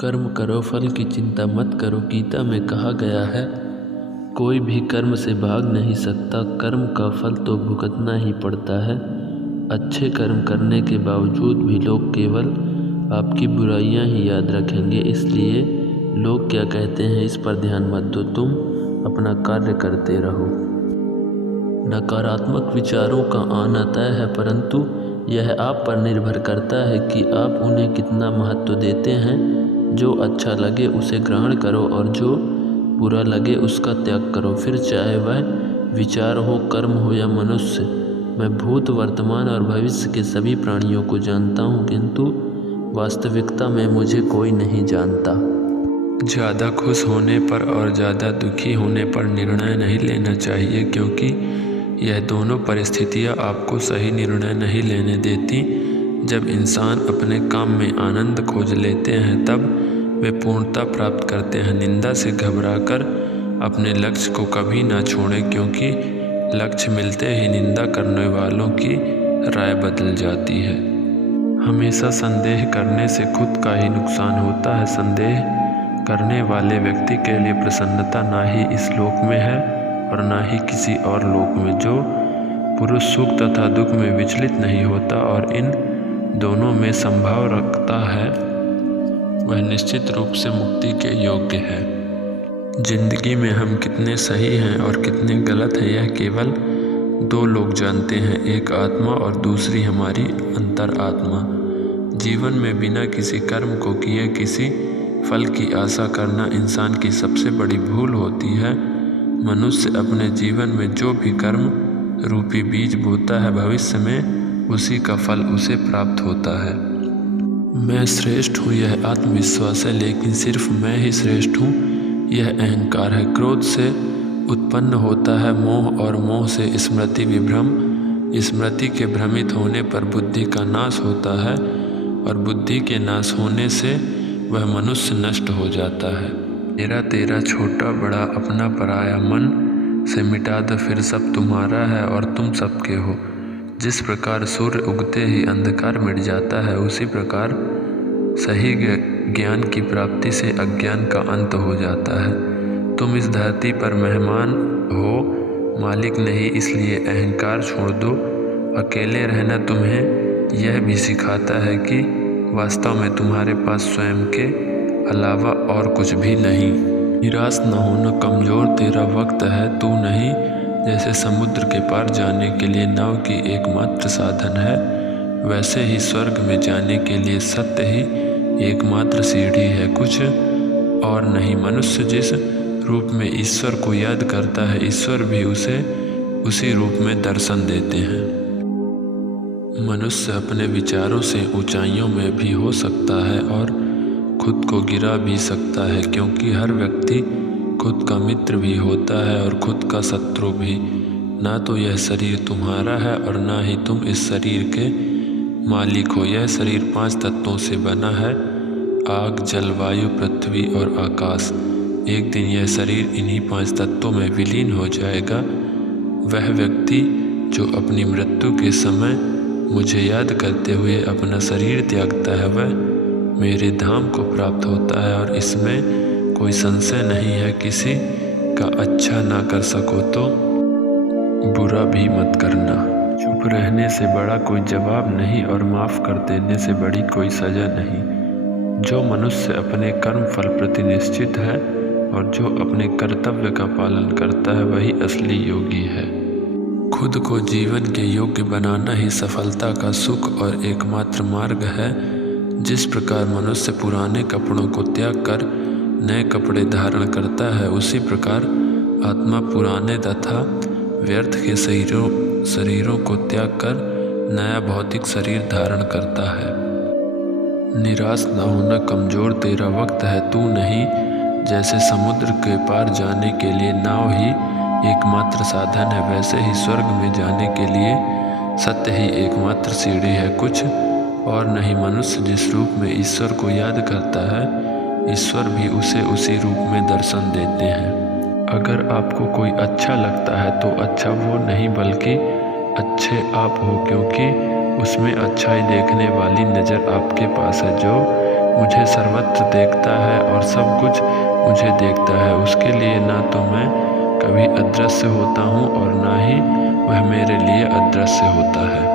कर्म करो फल की चिंता मत करो। गीता में कहा गया है, कोई भी कर्म से भाग नहीं सकता, कर्म का फल तो भुगतना ही पड़ता है। अच्छे कर्म करने के बावजूद भी लोग केवल आपकी बुराइयां ही याद रखेंगे, इसलिए लोग क्या कहते हैं इस पर ध्यान मत दो, तुम अपना कार्य करते रहो। नकारात्मक विचारों का आना तय है, परंतु यह आप पर निर्भर करता है कि आप उन्हें कितना महत्व देते हैं। जो अच्छा लगे उसे ग्रहण करो और जो बुरा लगे उसका त्याग करो, फिर चाहे वह विचार हो, कर्म हो या मनुष्य। मैं भूत, वर्तमान और भविष्य के सभी प्राणियों को जानता हूँ, किंतु वास्तविकता में मुझे कोई नहीं जानता। ज़्यादा खुश होने पर और ज़्यादा दुखी होने पर निर्णय नहीं लेना चाहिए, क्योंकि यह दोनों परिस्थितियाँ आपको सही निर्णय नहीं लेने देती। जब इंसान अपने काम में आनंद खोज लेते हैं तब वे पूर्णता प्राप्त करते हैं। निंदा से घबराकर अपने लक्ष्य को कभी ना छोड़ें, क्योंकि लक्ष्य मिलते ही निंदा करने वालों की राय बदल जाती है। हमेशा संदेह करने से खुद का ही नुकसान होता है। संदेह करने वाले व्यक्ति के लिए प्रसन्नता ना ही इस लोक में है और ना ही किसी और लोक में। जो पुरुष सुख तथा दुख में विचलित नहीं होता और इन दोनों में संभाव रखता है, वह निश्चित रूप से मुक्ति के योग्य है। जिंदगी में हम कितने सही हैं और कितने गलत हैं यह केवल दो लोग जानते हैं, एक आत्मा और दूसरी हमारी अंतरात्मा। जीवन में बिना किसी कर्म को किए किसी फल की आशा करना इंसान की सबसे बड़ी भूल होती है। मनुष्य अपने जीवन में जो भी कर्म रूपी बीज बोता है, भविष्य में उसी का फल उसे प्राप्त होता है। मैं श्रेष्ठ हूँ यह आत्मविश्वास है, लेकिन सिर्फ मैं ही श्रेष्ठ हूँ यह अहंकार है। क्रोध से उत्पन्न होता है मोह और मोह से स्मृति विभ्रम। स्मृति के भ्रमित होने पर बुद्धि का नाश होता है और बुद्धि के नाश होने से वह मनुष्य नष्ट हो जाता है। मेरा तेरा छोटा बड़ा अपना पराया मन से मिटा दो, फिर सब तुम्हारा है और तुम सबके हो। जिस प्रकार सूर्य उगते ही अंधकार मिट जाता है, उसी प्रकार सही ज्ञान की प्राप्ति से अज्ञान का अंत हो जाता है। तुम इस धरती पर मेहमान हो, मालिक नहीं, इसलिए अहंकार छोड़ दो। अकेले रहना तुम्हें यह भी सिखाता है कि वास्तव में तुम्हारे पास स्वयं के अलावा और कुछ भी नहीं। निराश न होना कमज़ोर, तेरा वक्त है तू नहीं। जैसे समुद्र के पार जाने के लिए नाव की एकमात्र साधन है, वैसे ही स्वर्ग में जाने के लिए सत्य ही एकमात्र सीढ़ी है, कुछ और नहीं। मनुष्य जिस रूप में ईश्वर को याद करता है, ईश्वर भी उसे उसी रूप में दर्शन देते हैं। मनुष्य अपने विचारों से ऊंचाइयों में भी हो सकता है और खुद को गिरा भी सकता है, क्योंकि हर व्यक्ति खुद का मित्र भी होता है और खुद का शत्रु भी। ना तो यह शरीर तुम्हारा है और ना ही तुम इस शरीर के मालिक हो। यह शरीर 5 तत्वों से बना है, आग, जल, वायु, पृथ्वी और आकाश। एक दिन यह शरीर इन्हीं 5 तत्वों में विलीन हो जाएगा। वह व्यक्ति जो अपनी मृत्यु के समय मुझे याद करते हुए अपना शरीर त्यागता है, वह मेरे धाम को प्राप्त होता है और इसमें कोई संशय नहीं है। किसी का अच्छा ना कर सको तो बुरा भी मत करना। चुप रहने से बड़ा कोई जवाब नहीं और माफ़ कर देने से बड़ी कोई सज़ा नहीं। जो मनुष्य अपने कर्म फल प्रति निश्चित है और जो अपने कर्तव्य का पालन करता है, वही असली योगी है। खुद को जीवन के योग्य बनाना ही सफलता का सुख और एकमात्र मार्ग है। जिस प्रकार मनुष्य पुराने कपड़ों को त्याग कर नए कपड़े धारण करता है, उसी प्रकार आत्मा पुराने तथा व्यर्थ के शरीरों को त्याग कर नया भौतिक शरीर धारण करता है। निराश न होना कमज़ोर, तेरा वक्त है तू नहीं। जैसे समुद्र के पार जाने के लिए नाव ही एकमात्र साधन है, वैसे ही स्वर्ग में जाने के लिए सत्य ही एकमात्र सीढ़ी है, कुछ और नहीं। मनुष्य जिस रूप में ईश्वर को याद करता है, ईश्वर भी उसे उसी रूप में दर्शन देते हैं। अगर आपको कोई अच्छा लगता है तो अच्छा वो नहीं बल्कि अच्छे आप हो, क्योंकि उसमें अच्छाई देखने वाली नज़र आपके पास है। जो मुझे सर्वत्र देखता है और सब कुछ मुझे देखता है। उसके लिए ना तो मैं कभी अदृश्य होता हूँ और ना ही वह मेरे लिए अदृश्य होता है।